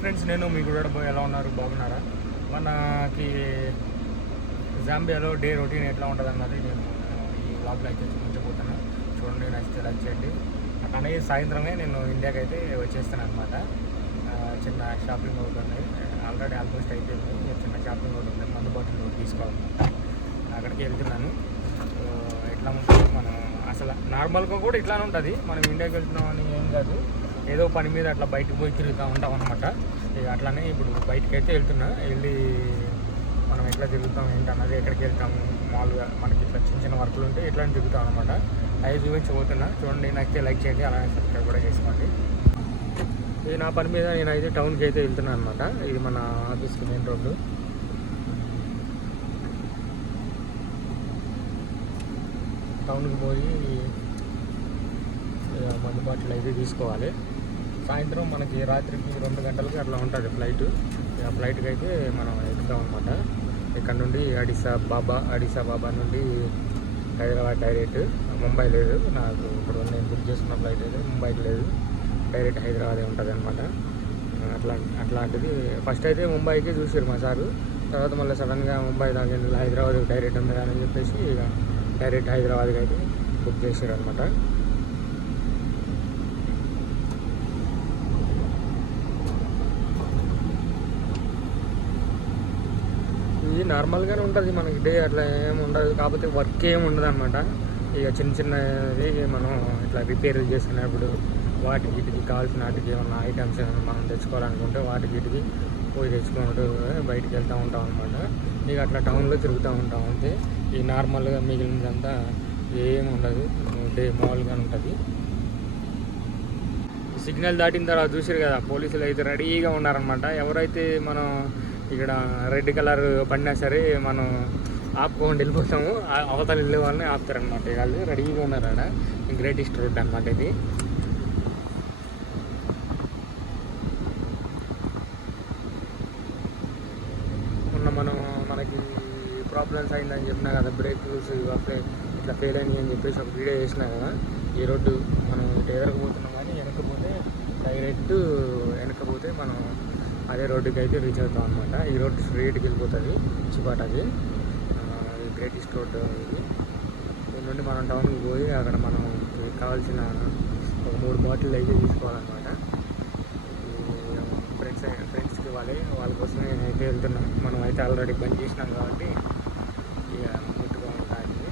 Friends, నేను మీ కూడా ఎలా ఉన్నారు, బాగున్నారా? మనకి జాంబియాలో డే రొటీన్ ఎట్లా ఉంటుంది అన్నది నేను ఈ వ్లాగ్లో అయితే చూపించబోతున్నా. చూడండి, నచ్చితే లైక్ చేయండి. అట్లానే సాయంత్రమే నేను ఇండియాకి అయితే వచ్చేస్తాను అనమాట. చిన్న షాపింగ్ అవుతుంది, ఆల్రెడీ ఆల్మోస్ట్ అయిపోయింది. చిన్న షాపింగ్ అవుట్ ఉంది, మందు బాటిల్ తీసుకోవాలన్నమాట. అక్కడికి వెళ్తున్నాను. ఎట్లా ఉంటుంది మనం అసలు నార్మల్గా కూడా ఇట్లానే ఉంటుంది. మనం ఇండియాకి వెళ్తున్నామని ఏం కాదు, ఏదో పని మీద అట్లా బయటకు పోయి తిరుగుతూ ఉంటాం అనమాట. ఇక అట్లానే ఇప్పుడు బయటకు అయితే వెళ్తున్నా. వెళ్ళి మనం ఎట్లా తిరుగుతాం ఏంటన్నది, ఎక్కడికి వెళ్తాం, మామూలుగా మనకి ఇట్లా చిన్న చిన్న వర్కులు ఉంటే ఇట్లా తిరుగుతాం అనమాట. అవి చూపించబోతున్నా. చూడండి, నచ్చితే లైక్ చేయండి, అలానే సబ్స్క్రైబ్ కూడా చేసుకోండి. ఇది నా పని మీద నేనైతే టౌన్కి అయితే వెళ్తున్నాను అనమాట. ఇది మన ఆఫీస్కి మెయిన్ రోడ్డు. టౌన్కి పోయి మందు బాటిల్ అయితే తీసుకోవాలి. సాయంత్రం మనకి రాత్రికి 2 గంటలకి అట్లా ఉంటుంది ఫ్లైట్. ఆ ఫ్లైట్కి అయితే మనం ఎక్కుతాం అనమాట. ఇక్కడ నుండి అడిసాబాబా నుండి హైదరాబాద్ డైరెక్ట్. ముంబై లేదు నాకు. ఇప్పుడు నేను బుక్ చేసుకున్న ఫ్లైట్ అయితే ముంబైకి లేదు, డైరెక్ట్ హైదరాబాదే ఉంటుంది అనమాట. అట్లాంటిది ఫస్ట్ అయితే ముంబైకి చూసారు మా సారు. తర్వాత మళ్ళీ సడన్గా ముంబై దాకా హైదరాబాద్ డైరెక్ట్ ఉంది అని చెప్పేసి ఇక డైరెక్ట్ హైదరాబాద్కి అయితే బుక్ చేశారు అనమాట. ఇది నార్మల్గానే ఉంటుంది మనకి డే, అట్లా ఏమి ఉండదు. కాకపోతే వర్క్ ఏమి ఉండదు అనమాట. ఇక చిన్నది మనం ఇట్లా రిపేర్ చేసుకునేప్పుడు వాటికి వీటికి కావాల్సిన వాటికి ఏమన్నా ఐటమ్స్ ఏమైనా మనం తెచ్చుకోవాలనుకుంటే వాటికి వీటికి పోయి తెచ్చుకుంటూ బయటికి వెళ్తూ ఉంటాం అనమాట. ఇక అట్లా టౌన్లో తిరుగుతూ ఉంటాం అంతే. ఈ నార్మల్గా మిగిలినదంతా ఏమి ఉండదు, డే మామూలుగానే ఉంటుంది. సిగ్నల్ దాటిన తర్వాత చూసారు కదా, పోలీసులు అయితే రెడీగా ఉన్నారనమాట. ఎవరైతే మనం ఇక్కడ రెడ్ కలర్ పడినా సరే మనం ఆపుకోండి వెళ్ళిపోతాము, అవతల వెళ్ళే వాళ్ళని ఆపుతారనమాట. వాళ్ళు రెడీగా ఉన్నారు ఆడ. గ్రేటెస్ట్ రోడ్ అనమాట ఇది. మనకి ప్రాబ్లమ్స్ అయిందని చెప్పినా కదా, బ్రేక్ రూల్స్ ఇట్లా ఫెయిల్ అయినాయి అని చెప్పేసి ఒక వీడియో చేసినా కదా. ఈ రోడ్డు మనం ఇటు ఎదరకపోతున్నాం, కానీ వెనకపోతే డైరెక్ట్ వెనకపోతే మనం అదే రోడ్డుకి అయితే రీచ్ అవుతాం అనమాట. ఈ రోడ్డు స్ట్రైట్కి వెళ్ళిపోతుంది చిపాటాకి. గ్రేటెస్ట్ రోడ్డు ఇది. దీని నుండి మనం టౌన్కి పోయి అక్కడ మనం కావాల్సిన ఒక 3 బాటిల్ అయితే తీసుకోవాలన్నమాట. ఫ్రెండ్స్కి వాళ్ళ కోసమే నేనైతే వెళ్తున్నాను. మనం అయితే ఆల్రెడీ బంద్ చేసినాం కాబట్టి ఇక ముట్టుగా ఉంటుంది.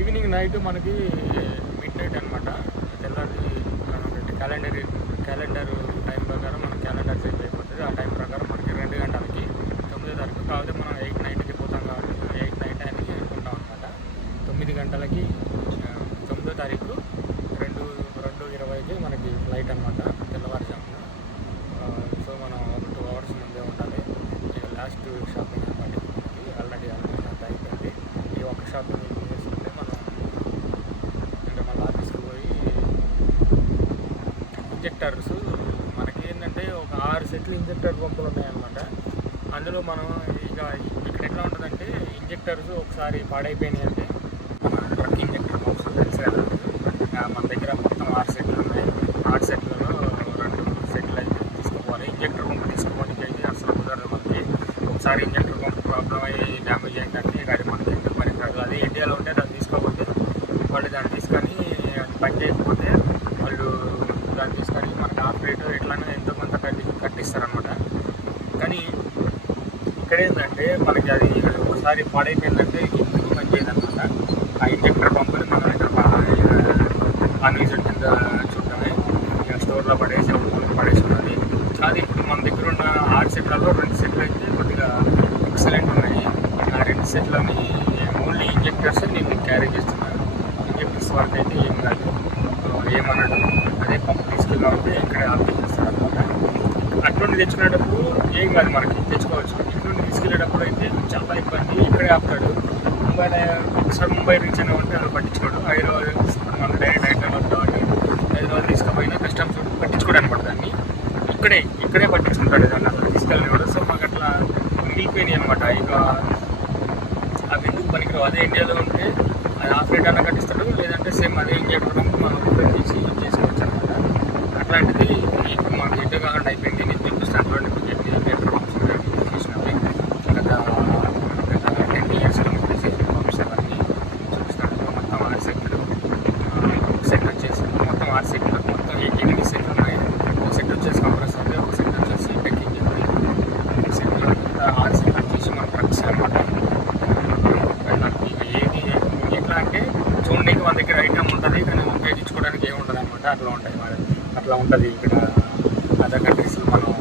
ఈవినింగ్ నైట్ మనకి మిడ్ నైట్ అనమాట. తెల్లారి క్యాలెండర్ టైం ప్రకారం మన క్యాలెండర్ చేంజ్ అయిపోతుంది. ఆ టైం ప్రకారం మనకి 2 గంటలకి 9వ తారీఖు. కాకపోతే మనం 8-9కి పోతాం కాబట్టి 8-9 టైంకి అనుకుంటాం అనమాట. 9 గంటలకి 9వ తారీఖు 2:20కి మనకి ఫ్లైట్ అనమాట, తెల్లవారుజామున. సో మనం ఒక 2 అవర్స్ ముందే ఉండాలి. ఇక లాస్ట్ షాపింగ్ అనమాట. ఆల్రెడీ అంత అయిపోయింది. ఈ ఒక్క షాపింగ్ చేసుకుంటే మనం ఇంకా మళ్ళీ ఆఫీస్కి పోయి ఇంజెక్టర్స్ మనకి ఏంటంటే ఒక 6 సెట్లు ఇంజెక్టర్ పంపులు ఉన్నాయన్నమాట. అందులో మనం ఇక ఇక్కడ ఎట్లా ఉంటుందంటే, ఇంజెక్టర్స్ ఒకసారి పాడైపోయినాయి అంటే మన ట్రక్ ఇంజెక్టర్ పంప్స్ తెలుసు కదా, మన దగ్గర మొత్తం 6 సెట్లు ఉన్నాయి. 6 సెట్లలో 2 సెట్లు అయితే తీసుకుపోవాలి. ఇంజెక్టర్ పంపు తీసుకోవడానికి అయితే అసలు కుదరదు మనకి. ఒకసారి ఇంజెక్టర్ పంపు ప్రాబ్లం అయ్యి డ్యామేజ్ అయిందంటే అది మనకి ఎందుకు పని కాదు. అది ఇండియాలో ఉంటే దాన్ని తీసుకోకపోతే వాళ్ళు దాన్ని తీసుకొని పని చేయకపోతే వాళ్ళు దాన్ని తీసుకొని మనకి ఆఫ్ రేట్ ఎట్లానే ఎంతో కొంత కట్టిస్తారనమాట. కానీ ఇక్కడ ఏంటంటే మనకి అది ఒకసారి పాడైపోయిందంటే ఎందుకు పని చేయదనమాట. ఆ ఇంజెక్టర్ పంపుని మనం ఇక్కడ అన్యూజెడ్ కింద చూడటమే. ఇక స్టోర్లో పడేసి ఉన్నది. అది ఇప్పుడు మన దగ్గర ఉన్న 6 సెట్లలో 2 సెట్లు అయితే కొద్దిగా ఎక్సలెంట్ ఉన్నాయి. ఆ 2 సెట్లని ఓన్లీ ఇంజెక్టర్స్ నేను క్యారీ చేస్తున్నాను. ఇంజెక్టర్స్ వరకు అయితే ఏం కాదు, ఏమన్నాడు అదే పంపు తీసుకెళ్ళాలంటే ఇక్కడే ఆపరేట్ చేస్తాడు అనమాట. అటువంటి తెచ్చుకునేటప్పుడు ఏం కాదు, మనకి తెచ్చుకోవచ్చు. ఇటువంటి తీసుకెళ్ళేటప్పుడు అయితే చాలా ఇబ్బంది. ఇక్కడే ఆపుతాడు. ఒకసారి ముంబై రీచ్ అయినామంటే అది పట్టించుకోడు. హైదరాబాద్ మనం డైరెక్ట్ హైదరాబాద్ తీసుకుపోయినా కస్టమ్స్ పట్టించుకోడు అనమాట. దాన్ని ఇక్కడే పట్టించుకుంటాడు. దాన్ని అక్కడ తీసుకెళ్ళినవాడు. సో మాకు అట్లా పగిలిపోయినాయి అనమాట. ఇక అవి ఎందుకు పనికిరావు. అదే ఇండియాలో ఉంటే అది హాఫ్ రేట్ అన్న కట్టిస్తాడు, లేదంటే సేమ్ అదే ఇండియా మనం ఓపెన్ చేసి యూజ్ చేసుకోవచ్చు అనమాట. అట్లాంటిది ఇప్పుడు మాకు ఎడ్డు కాకుండా అయిపోయింది. నేను చూపిస్తాను చూడండి మీకు పెట్రోల్ పంప్స్ చేసినవి గత 10 yearsలో పంప్స్ అవన్నీ చూపిస్తాను. మొత్తం 6 సెట్లు, సెట్ వచ్చేసి మొత్తం 6 సెట్లు, మొత్తం 8 సెట్లు ఉన్నాయి. ఒక సెట్ వచ్చేసి కంప్రెసర్, ఒక సెట్ వచ్చేసి టెక్కింగ్ చెప్పి సెట్లు 6 సెట్లు వచ్చేసి మన ట్రక్స్ అనమాట. ఇక ఏది ఎట్లా అంటే చూడడానికి మన దగ్గర ఐటమ్ ఉంటుంది, కానీ ఉపయోగించుకోవడానికి ఏముంటుంది అనమాట. అట్లా ఉంటాయి అట్లా ఉంటుంది. ఇక్కడ అదర్ కంట్రీస్ మనం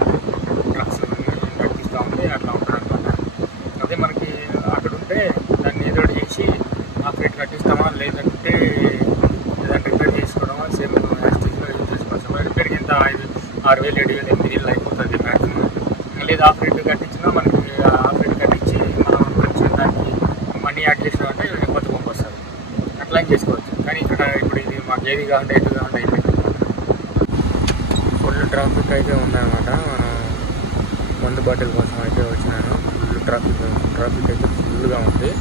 ట్రక్స్ నడిపిస్తూ ఉంటే అట్లా ఉంటుంది అనమాట. అదే మనకి అక్కడ ఉంటే దాన్ని ఏదో చేసి ఆ రేట్ కట్టిస్తామా, లేదంటే రిపేర్ చేసుకోవడమా, సేమ్ యాస్టిజ్లో యూజ్ చేసుకోవచ్చు. రిపేర్కి ఎంత 5,000, 7,000, 8,000 అయిపోతుంది మ్యాక్సిమం. లేదా ఆఫ్ రేట్ కట్టించినా మనకి ఆఫ్ రేట్ కట్టించి మనం మంచిగా దానికి మనీ యాడ్ చేసినామంటే కొత్త పంపు వస్తుంది. అట్లా చేసుకోవచ్చు. కానీ ఇక్కడ ఇప్పుడు ఇది మాకు ఏది కాకుండా ఎటు కాకుండా అయిపోయింది. ఫుల్ ట్రాఫిక్ అయితే ఉందన్నమాట. మనం మందు బాటిల్ కోసం అయితే వచ్చినాను. ఫుల్ ట్రాఫిక్ అయితే ఫుల్గా ఉంది.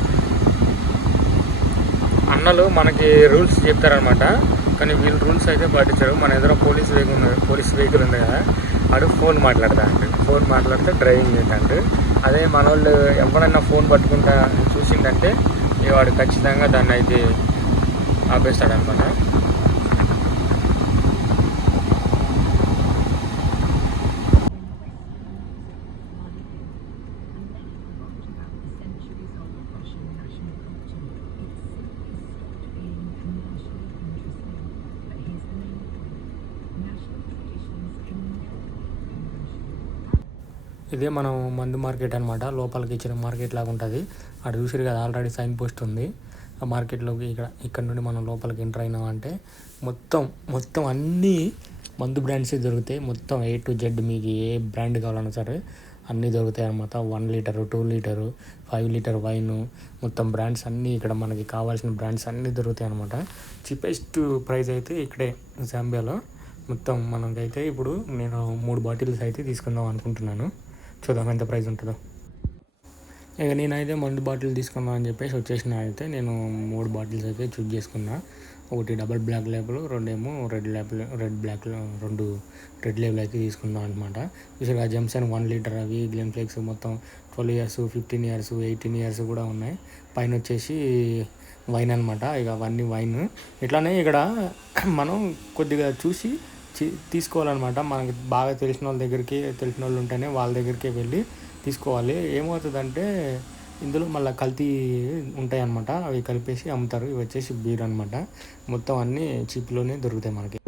అన్నలు మనకి రూల్స్ చెప్తారనమాట, కానీ వీళ్ళు రూల్స్ అయితే పాటించారు. మన ఎదురు పోలీస్ వెహికల్ ఉంది కదా, వాడు ఫోన్ మాట్లాడితే డ్రైవింగ్ చేస్తాడు. అదే మన వాళ్ళు ఎవరైనా ఫోన్ పట్టుకుంటా చూసిందంటే వాడు ఖచ్చితంగా దాన్ని అయితే ఆపేస్తాడనమాట. ఇదే మనం మందు మార్కెట్ అనమాట. లోపలికి ఇచ్చిన మార్కెట్ లాగా ఉంటుంది. అక్కడ చూసారు కదా, ఆల్రెడీ సైన్ పోస్ట్ ఉంది. ఆ మార్కెట్లోకి ఇక్కడ నుండి మనం లోపలికి ఎంటర్ అయినామంటే మొత్తం అన్నీ మందు బ్రాండ్సే దొరుకుతాయి. మొత్తం A to Z మీకు ఏ బ్రాండ్ కావాలన్నా సరే అన్నీ దొరుకుతాయి అన్నమాట. 1 లీటరు, 2 లీటరు, 5 లీటర్ వైన్, మొత్తం బ్రాండ్స్ అన్నీ ఇక్కడ మనకి కావాల్సిన బ్రాండ్స్ అన్నీ దొరుకుతాయి అన్నమాట. చీపెస్ట్ ప్రైస్ అయితే ఇక్కడే జాంబియాలో. మొత్తం మనకైతే ఇప్పుడు నేను 3 బాటిల్స్ అయితే తీసుకుందాం అనుకుంటున్నాను. చూద్దాం ఎంత ప్రైస్ ఉంటుందో. ఇక నేనైతే మందు బాటిల్ తీసుకుందాం అని చెప్పేసి వచ్చేసిన. అయితే నేను 3 బాటిల్స్ అయితే చూజ్ చేసుకున్నా. ఒకటి డబుల్ బ్లాక్ లేబుల్, 2 ఏమో రెడ్ బ్లాక్ 2 రెడ్ లేబుల్ అయితే తీసుకుందాం అనమాట. చూసారు ఆ జెమ్సన్ 1 లీటర్ అవి, గ్లెన్ ఫ్లేక్స్ మొత్తం 12 years, 15 years, 18 years కూడా ఉన్నాయి. పైన వచ్చేసి వైన్ అనమాట. ఇక అవన్నీ వైన్. ఇట్లానే ఇక్కడ మనం కొద్దిగా చూసి తీసుకోవాలన్నమాట. మనకి బాగా తెలిసిన వాళ్ళు ఉంటేనే వాళ్ళ దగ్గరికి వెళ్ళి తీసుకోవాలి. ఏమవుతుందంటే ఇందులో మళ్ళీ కల్తీ ఉంటాయి అన్నమాట. అవి కలిపేసి అమ్ముతారు. ఇవి వచ్చేసి బీర్ అనమాట. మొత్తం అన్నీ చీప్లోనే దొరుకుతాయి మనకి.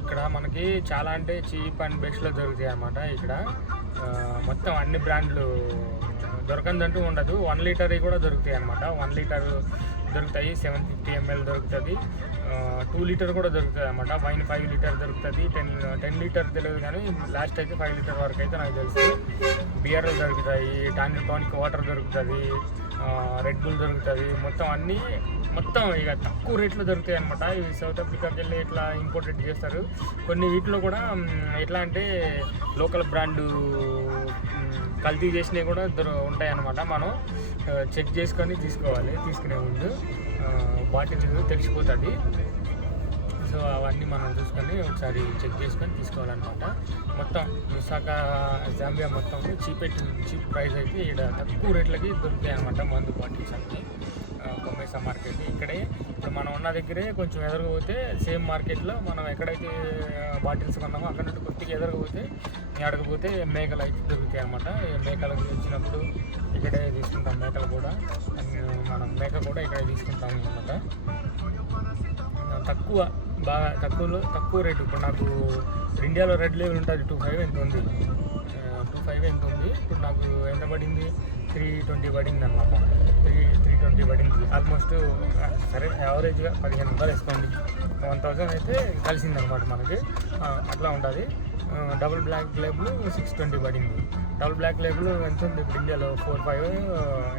ఇక్కడ మనకి చాలా అంటే చీప్ అండ్ బెస్ట్లో దొరుకుతాయి అన్నమాట. ఇక్కడ మొత్తం అన్ని బ్రాండ్లు దొరకందంటూ ఉండదు. 1 లీటర్ కూడా దొరుకుతాయి అన్నమాట. 1 లీటర్ దొరుకుతాయి, 750 ml దొరుకుతుంది, 2 లీటర్ కూడా దొరుకుతుంది అన్నమాట. వైన్ 5 లీటర్ దొరుకుతుంది, 10 లీటర్ తెలియదు కానీ లాస్ట్ అయితే 5 లీటర్ వరకు అయితే నాకు తెలుసు. బియర్లు దొరుకుతాయి, టానిక్ వాటర్ దొరుకుతుంది, రెడ్ బుల్ దొరుకుతుంది. మొత్తం ఇక తక్కువ రేట్లో దొరుకుతాయి అనమాట. ఇవి సౌత్ ఆఫ్రికాకి వెళ్ళి ఇట్లా ఇంపోర్టెడ్ చేస్తారు. కొన్ని వీటిలో కూడా ఎట్లా అంటే లోకల్ బ్రాండు కల్తీ చేసినవి కూడా ఉంటాయి అన్నమాట. మనం చెక్ చేసుకొని తీసుకోవాలి. తీసుకునే ముందు బాటిల్ తెలిసిపోతుంది. సో అవన్నీ మనం చూసుకొని ఒకసారి చెక్ చేసుకొని తీసుకోవాలన్నమాట. మొత్తం విశాఖ జాంబియా మొత్తం చీప్ ప్రైస్ అయితే ఇక్కడ తక్కువ రేట్లకి దొరుకుతాయి అన్నమాట. మందు బాటిల్స్ అన్నీ కొమ్మేసా మార్కెట్ ఇక్కడే. ఇప్పుడు మనం ఉన్న దగ్గరే కొంచెం ఎదరకపోతే సేమ్ మార్కెట్లో మనం ఎక్కడైతే బాటిల్స్ కొన్నామో అక్కడ నుండి కొద్దిగా ఎదరకపోతే అడగపోతే మేకలు అయితే దొరుకుతాయి అన్నమాట. మేకలకు వచ్చినప్పుడు ఇక్కడే తీసుకుంటాం. మేకలు కూడా మనం మేక కూడా ఇక్కడే తీసుకుంటాం అన్నమాట. బాగా తక్కువ రేటు. ఇప్పుడు నాకు ఇండియాలో రెడ్ లేబుల్ ఉంటుంది 2.5 ఎంత ఉంది. 2.5 ఎంత ఉంది. ఇప్పుడు నాకు ఎంత పడింది, 320 పడింది అనమాట. 320 పడింది ఆల్మోస్ట్. సరే యావరేజ్గా 1500 వేసుకోండి. 1000 అయితే కలిసిందనమాట మనకి. అట్లా ఉంటుంది. డబుల్ బ్లాక్ లేబుల్ 620 పడింది. డబుల్ బ్లాక్ లేబుల్ ఎంత ఉంది ఇప్పుడు ఇండియాలో 4-5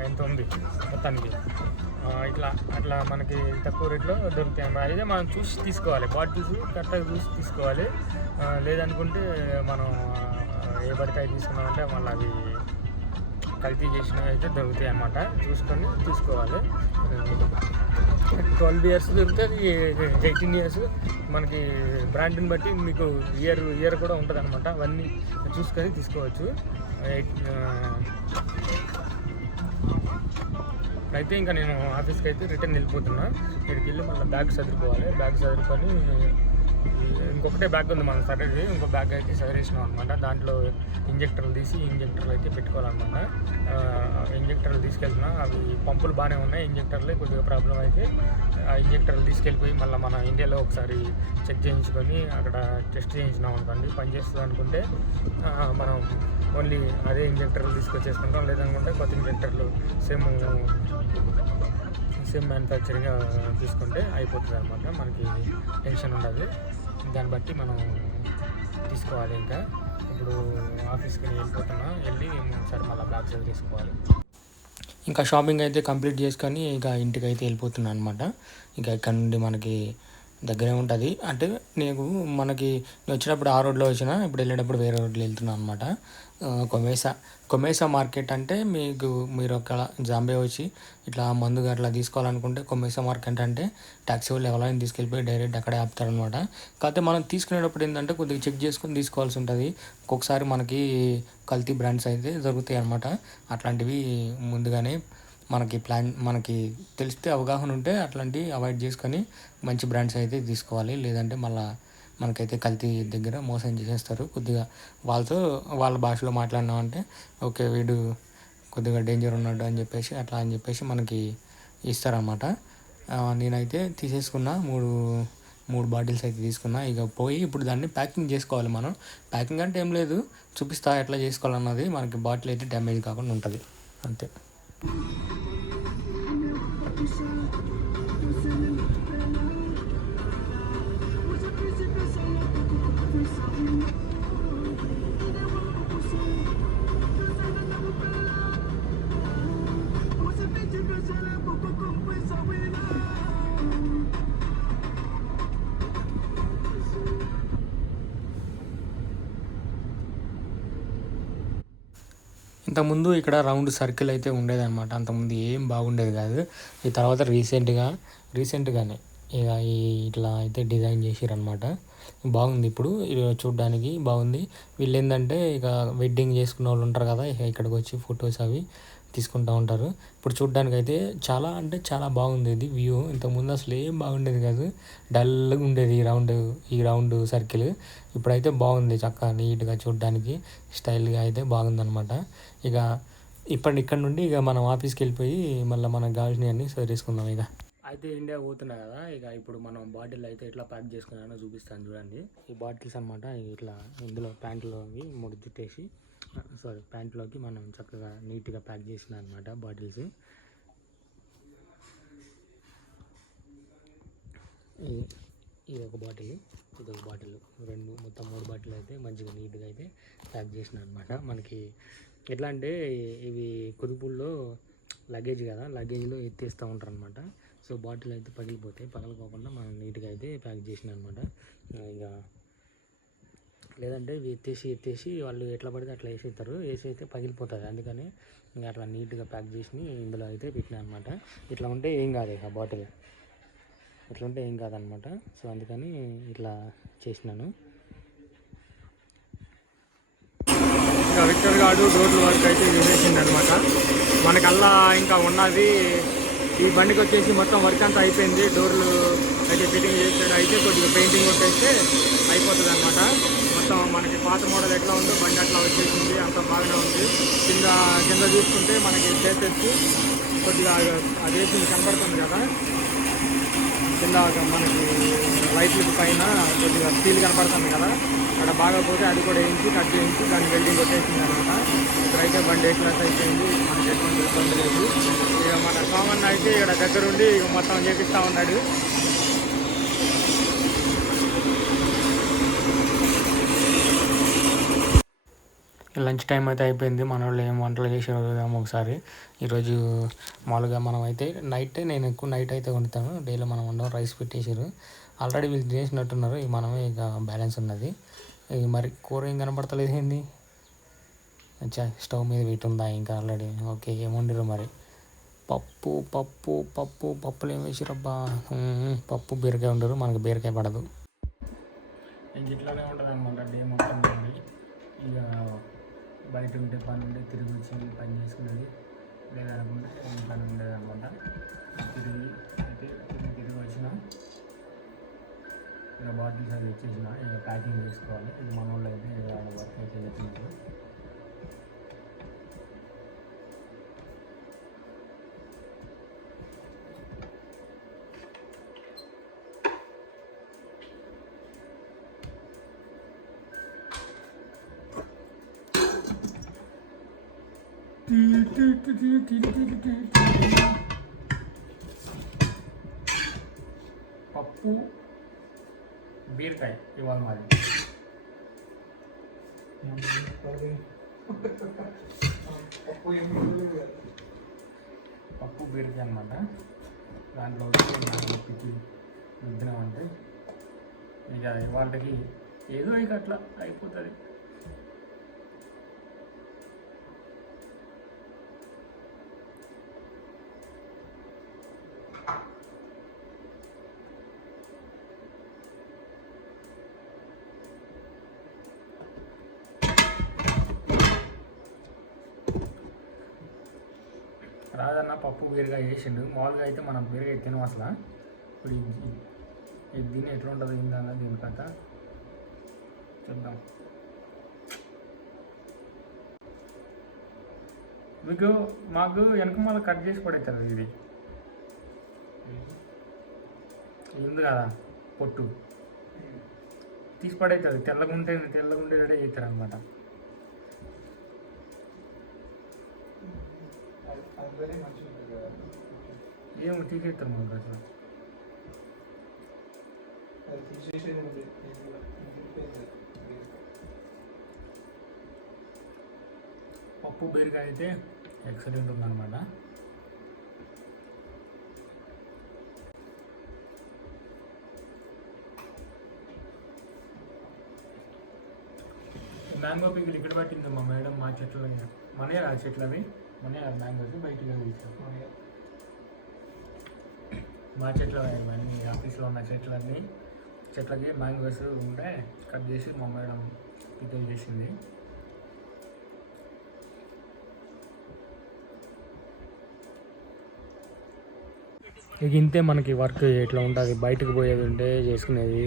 ఎంత ఉంది మొత్తానికి. అట్లా మనకి తక్కువ రేట్లో దొరుకుతాయి అన్నమాట. అయితే మనం చూసి తీసుకోవాలి. బాటిల్స్ కరెక్ట్గా చూసి తీసుకోవాలి. లేదనుకుంటే మనం ఏ పడితే తీసుకున్నామంటే మళ్ళీ అవి కల్తీ చేసినవి అయితే దొరుకుతాయి అన్నమాట. చూసుకొని తీసుకోవాలి. 12 ఇయర్స్ దొరుకుతుంది, 18 ఇయర్స్. మనకి బ్రాండ్ని బట్టి మీకు ఇయర్ కూడా ఉంటుంది అనమాట. అవన్నీ చూసుకొని తీసుకోవచ్చు. అయితే ఇంకా నేను ఆఫీస్కి అయితే రిటర్న్ వెళ్ళిపోతున్నా. ఇక్కడికి వెళ్ళి మళ్ళీ బ్యాగ్ సర్దుకోవాలి. బ్యాగ్ సర్దుకొని ఇంకొకటే బ్యాగ్ ఉంది మన సర్ది, ఇంకో బ్యాగ్ అయితే సర్వేసినాం అనమాట. దాంట్లో ఇంజెక్టర్లు తీసి ఇంజెక్టర్లు అయితే పెట్టుకోవాలన్నమాట. ఇంజెక్టర్లు తీసుకెళ్తున్నా. అవి పంపులు బాగానే ఉన్నాయి, ఇంజెక్టర్లే కొద్దిగా ప్రాబ్లం అయితే ఆ ఇంజెక్టర్లు తీసుకెళ్ళిపోయి మళ్ళీ మన ఇండియాలో ఒకసారి చెక్ చేయించుకొని అక్కడ టెస్ట్ చేయించినాం అనుకోండి. పనిచేస్తుంది అనుకుంటే మనం ఓన్లీ అదే ఇంజెక్టర్లు తీసుకొచ్చేసుకుంటాం. లేదనుకుంటే కొత్త ఇంజెక్టర్లు సేమ్ మ్యానుఫ్యాక్చరింగ్ తీసుకుంటే అయిపోతుంది అనమాట. మనకి టెన్షన్ ఉండదు. దాన్ని బట్టి మనం తీసుకోవాలి. ఇంకా ఇప్పుడు ఆఫీస్కి వెళ్ళిపోతున్నా, వెళ్ళి ఒకసారి మళ్ళీ బ్యాగ్స్ తీసుకోవాలి. ఇంకా షాపింగ్ అయితే కంప్లీట్ చేసుకొని ఇక ఇంటికి అయితే వెళ్ళిపోతున్నాను అనమాట. ఇక ఇక్కడ నుండి మనకి దగ్గరే ఉంటుంది. అంటే మనకి వచ్చినప్పుడు ఆ రోడ్లో వచ్చినా, ఇప్పుడు వెళ్ళేటప్పుడు వేరే రోడ్లో వెళ్తున్నాను అనమాట. కొమేసా మార్కెట్ అంటే మీరు ఒక జాంబే వచ్చి ఇట్లా మందుగా అట్లా తీసుకోవాలనుకుంటే కొమేసా మార్కెట్ అంటే ట్యాక్సీ వాళ్ళు ఎవరైనా తీసుకెళ్ళిపోయి డైరెక్ట్ అక్కడే ఆపుతారనమాట. కాకపోతే మనం తీసుకునేటప్పుడు ఏంటంటే కొద్దిగా చెక్ చేసుకొని తీసుకోవాల్సి ఉంటుంది. ఒక్కొక్కసారి మనకి కల్తీ బ్రాండ్స్ అయితే దొరుకుతాయి అనమాట. అట్లాంటివి ముందుగానే మనకి తెలిస్తే అవగాహన ఉంటే అట్లాంటివి అవాయిడ్ చేసుకొని మంచి బ్రాండ్స్ అయితే తీసుకోవాలి. లేదంటే మళ్ళీ మనకైతే కల్తీ దగ్గర మోసం చేసేస్తారు. కొద్దిగా వాళ్ళ భాషలో మాట్లాడినామంటే ఓకే వీడు కొద్దిగా డేంజర్ ఉన్నాడు అని చెప్పేసి మనకి ఇస్తారన్నమాట. నేనైతే తీసేసుకున్నా, మూడు బాటిల్స్ అయితే తీసుకున్నా. ఇక పోయి ఇప్పుడు దాన్ని ప్యాకింగ్ చేసుకోవాలి. మనం ప్యాకింగ్ అంటే ఏం లేదు, చూపిస్తా ఎట్లా చేసుకోవాలన్నది. మనకి బాటిల్ అయితే డ్యామేజ్ కాకుండా ఉంటుంది అంతే. ఇంతకుముందు ఇక్కడ రౌండ్ సర్కిల్ అయితే ఉండేదన్నమాట. అంతకుముందు ఏం బాగుండేది కాదు. ఈ తర్వాత రీసెంట్గానే ఇక ఇట్లా అయితే డిజైన్ చేసిరనమాట. బాగుంది. ఇప్పుడు చూడడానికి బాగుంది. వీళ్ళు ఏంటంటే ఇక వెడ్డింగ్ చేసుకున్న వాళ్ళు ఉంటారు కదా, ఇక్కడికి వచ్చి ఫొటోస్ అవి తీసుకుంటూ ఉంటారు. ఇప్పుడు చూడడానికి అయితే చాలా బాగుంది ఇది వ్యూ. ఇంతకుముందు అసలు ఏం బాగుండేది కాదు, డల్గా ఉండేది ఈ రౌండ్ సర్కిల్. ఇప్పుడైతే బాగుంది, చక్కగా నీట్గా చూడడానికి స్టైల్గా అయితే బాగుందన్నమాట. ఇక ఇక్కడ నుండి ఇక మనం ఆఫీస్కి వెళ్ళిపోయి మళ్ళీ మనకు కావాల్సినవన్నీ సరిచేసుకుందాం. ఇక అయితే ఇండియా పోతున్నా కదా, ఇక ఇప్పుడు మనం బాటిల్ అయితే ఎట్లా ప్యాక్ చేసుకున్నానో చూపిస్తాను చూడండి. ఈ బాటిల్స్ అనమాట ఇట్లా ఇందులో ప్యాంట్లోకి ప్యాంట్లోకి మనం చక్కగా నీట్గా ప్యాక్ చేసిన అనమాట బాటిల్స్. ఇది ఒక బాటిల్, మొత్తం 3 బాటిల్ అయితే మంచిగా నీట్గా అయితే ప్యాక్ చేసిన అనమాట. మనకి ఎట్లా అంటే ఇవి కుదుపుల్లో లగేజ్ కదా, లగేజ్లో ఎత్తేస్తూ ఉంటారు అనమాట. సో బాటిల్ అయితే పగలిపోకుండా మనం నీట్గా అయితే ప్యాక్ చేసిన అనమాట. ఇక లేదంటే ఇవి ఎత్తేసి వాళ్ళు ఎట్లా పడితే అట్లా వేసి అయితే పగిలిపోతుంది. అందుకని ఇంకా అట్లా నీట్గా ప్యాక్ చేసి ఇందులో అయితే పెట్టినా అనమాట. ఇట్లా ఉంటే ఏం కాదు, ఆ బాటిల్ ఇట్లా ఉంటే ఏం కాదనమాట. సో అందుకని ఇట్లా చేసినాను. ఇంకా విక్టర్ గాడు డోర్ల వర్క్ అయితే చేసేసింది అనమాట. మనకల్లా ఇంకా ఉన్నది ఈ బండికి వచ్చేసి మొత్తం వర్క్ అంతా అయిపోయింది. డోర్లు అయితే ఫిట్టింగ్ చేసేది అయితే కొద్దిగా పెయింటింగ్ వర్క్ అయితే అయిపోతుంది అనమాట. మొత్తం మనకి పాత మోడల్ ఎట్లా ఉందో బండి అట్లా వచ్చేసింది, అంత బాగానే ఉంది. కింద చూసుకుంటే మనకి చేసేసి కొద్దిగా అది వేసింది కనపడుతుంది కదా, కింద మనకి లైట్లకి పైన కొద్దిగా స్టీల్ కనపడుతుంది కదా, అక్కడ బాగా పోతే అది కూడా కట్ చేయించి దాన్ని వెల్డింగ్ వచ్చేసింది అనమాట. ఇక్కడైతే బండి క్లాస్ అయిపోయింది, మనకి ఎటువంటి ఇబ్బంది లేదు. ఇక మన కామన్ అయితే ఇక్కడ దగ్గరుండి ఇక మొత్తం చేపిస్తూ ఉన్నాడు. లంచ్ టైం అయితే అయిపోయింది. మన వాళ్ళు ఏం వంటలు చేసి చూద్దాము ఒకసారి. ఈరోజు మామూలుగా మనం అయితే నేను ఎక్కువ నైట్ అయితే వండుతాను. డైలీ మనం వండాం. రైస్ పెట్టేసారు ఆల్రెడీ, వీళ్ళు చేసినట్టున్నారు. ఇక మనమే ఇక బ్యాలెన్స్ ఉన్నది. మరి కూర ఏం కనపడతలేదు ఏంది, అచ్చా స్టవ్ మీద పెట్టుందా ఇంకా ఆల్రెడీ. ఓకే, ఏముండిరు మరి? పప్పు పప్పు పప్పు పప్పులు ఏం వేసిరబ్బా? పప్పు బీరకాయ ఉండరు, మనకు బీరకాయ పడదు. ఇంక ఇట్లానే ఉంటుంది అనమాట డే మొత్తం. ఇక బయట ఉంటే పని ఉంటే తిరిగి వచ్చి పని చేసుకునేది, లేదనుకుంటే పని ఉండేది అనమాట. తిరిగి వచ్చిన ఇక బాటిల్స్ అది వచ్చేసిన ఇక ప్యాకింగ్ చేసుకోవాలి. ఇది మన వాళ్ళు అయితే వర్క్ అయితే చేసినట్టు. పప్పు బీరకాయ ఇవాళ మాది. పప్పు బీరకాయ అనమాట. దాంట్లో పిచ్చి రుద్దినామంటే ఇక ఇవాళకి ఏదో ఇక అట్లా అయిపోతుంది. రాదన్న పప్పు బీరకాయ చేసిండు. మామూలుగా అయితే మనం బీరకాయ తినం అసలు. ఇప్పుడు ఇది దీన్ని ఎట్లా ఉంటుంది ఏంటన్నది దీని కథ చూద్దాం. మాకు వెనక మళ్ళీ కట్ చేసి పడేస్తారు. ఇది ఉంది కదా పొట్టు తీసి పడేస్తుంది. తెల్లగుంటే రెడీ చేస్తారు అనమాట. ఏమో తీసేస్తారు మనకు అసలు. పప్పు బీరకాయ అయితే ఎక్సలెంట్ ఉందన్నమాట. మ్యాంగో పికిల్ ఇక్కడ పట్టింది మా మేడం. మా చెట్లు మనే ఆ చెట్లు అవి మనే మ్యాంగోస్ బయటగా తీసాం. మా చెట్లు అన్నీ ఆఫీస్లో ఉన్న చెట్లకి మ్యాంగోస్ ఉంటే కట్ చేసి మా మేడం పికిల్ చేసింది. ఇక ఇంతే మనకి వర్క్ ఎట్లా ఉంటుంది. బయటకు పోయేది ఉంటే చేసుకునేది,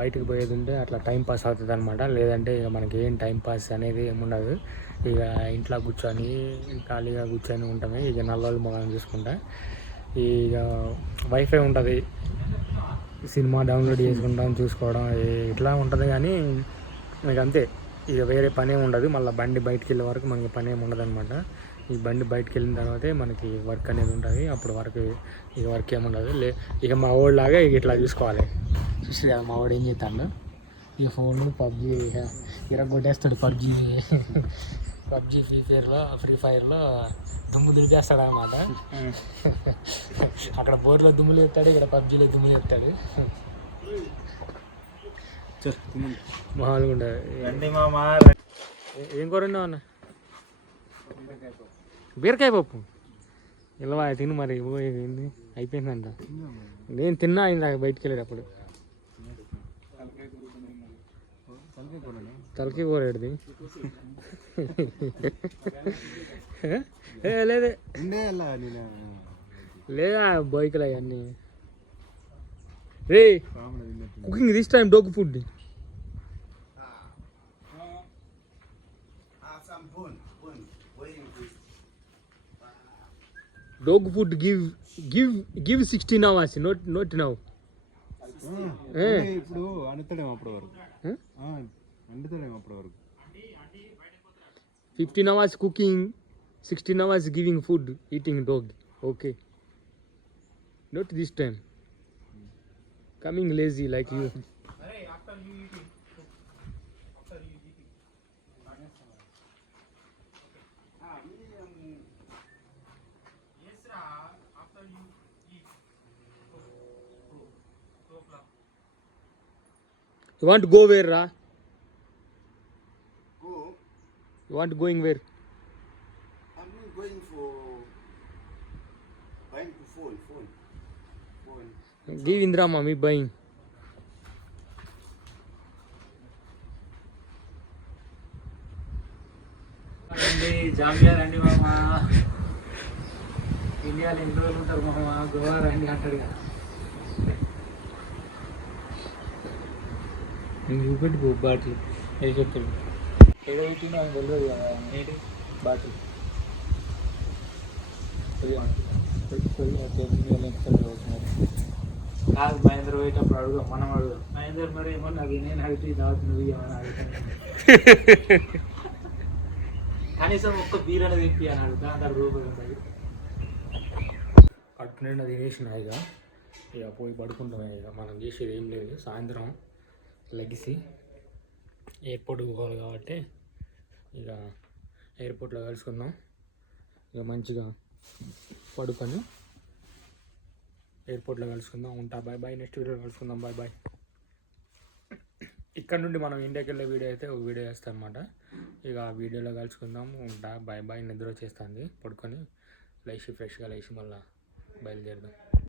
బయటకు పోయేది ఉంటే అట్లా టైం పాస్ అవుతుంది అనమాట. లేదంటే ఇక మనకి ఏం టైం పాస్ అనేది ఏముండదు. ఇక ఇంట్లో కూర్చొని ఖాళీగా కూర్చొని ఉంటామే. ఇక నల్లలు మొదలు చూసుకుంటా ఇక వైఫై ఉంటుంది, సినిమా డౌన్లోడ్ చేసుకుంటాం చూసుకోవడం ఇట్లా ఉంటుంది. కానీ ఇక అంతే, ఇక వేరే పని ఏమి ఉండదు. మళ్ళీ బండి బయటికి వెళ్ళే వరకు మనకి పని ఏమి ఉండదు అనమాట. ఈ బండి బయటకు వెళ్ళిన తర్వాతే మనకి వర్క్ అనేది ఉంటుంది. అప్పుడు వర్క్ ఏమి ఉండదు. ఇక మా వాడిలాగా ఇక ఇట్లా చూసుకోవాలి. చూసి కదా మా వాడు ఏం చేస్తాడు, ఇక ఫోన్లు పబ్జీ ఇరగొట్టేస్తాడు. పబ్జీ ఫ్రీ ఫైర్లో దుమ్ము దులిపేస్తాడు అనమాట. అక్కడ బోర్లో దుమ్ములు చెప్తాడు, ఇక్కడ పబ్జీలో దుమ్ములు చెప్తాడు. మామూలుగా ఉంటుంది. ఏం కూర అన్న? బీరకాయ పప్పు. ఇలా తిను మరి. ఏంది అయిపోయిందంట. నేను తిన్నా ఇందాక బయటికి వెళ్ళేటప్పుడు. తలకి కూర ఏడిది? లేదే లేదా బైకులు అవన్నీ. రే cooking this time dog food. Dog food give 16 hours, not now. ఇప్పుడు అనుతాడేమో అప్పటి వరకు. 15 hours cooking, 16 hours giving food, eating dog. Okay. Not this time. Coming lazy like you. You want to go where, Ra? Go. You want going where? calling for buying to phone. Give Indra mommy buying. రండి Zambia రండి మామ, ఇండియాలో ఎన్ని రోజులు ఉంటారు మామ, గోవా రండి అంటాడు కదా. చూపెట్టి పో బాటిల్ ఏ చెప్తాడు ఏదో పెట్టినా ఆయన తెలియదు కదా ఏంటి బాటిల్ కాదు మహేంద్ర పోయేటప్పుడు అడుగుదాం, మనం అడుగుదాం. మహేందర్ మరి ఏమన్నా అది నేను అడిగితే దావత్ నువ్వు ఏమన్నా అడుగుతాను. కనీసం ఒక్క బీర్ అనేది తెప్పి అని అడుగుతా, అంత రూపాయలు ఉంటుంది. కడుపు నిండా తినేసిన ఇక పోయి పడుకుంటాం. ఇక మనం చేసేది ఏం లేదు. సాయంత్రం లెగిసి ఎయిర్పోర్ట్కి పోవాలి కాబట్టి ఇక ఎయిర్పోర్ట్లో కలుసుకుందాం. ఇక మంచిగా పడుకొని ఎయిర్పోర్ట్లో కలుసుకుందాం. ఉంటా, బాయ్ బాయ్. నెక్స్ట్ వీడియోలో కలుసుకుందాం. Bye bye. ఇక్కడ నుండి మనం ఇండియాకి వెళ్ళే వీడియో అయితే ఒక వీడియో వేస్తాం అనమాట. ఇక ఆ వీడియోలో కలుసుకుందాం. ఉంటా, బాయ్ బాయ్. నిద్ర వచ్చేస్తుంది, పడుకొని లేచి ఫ్రెష్గా లేచి మళ్ళీ బయలుదేరదాం.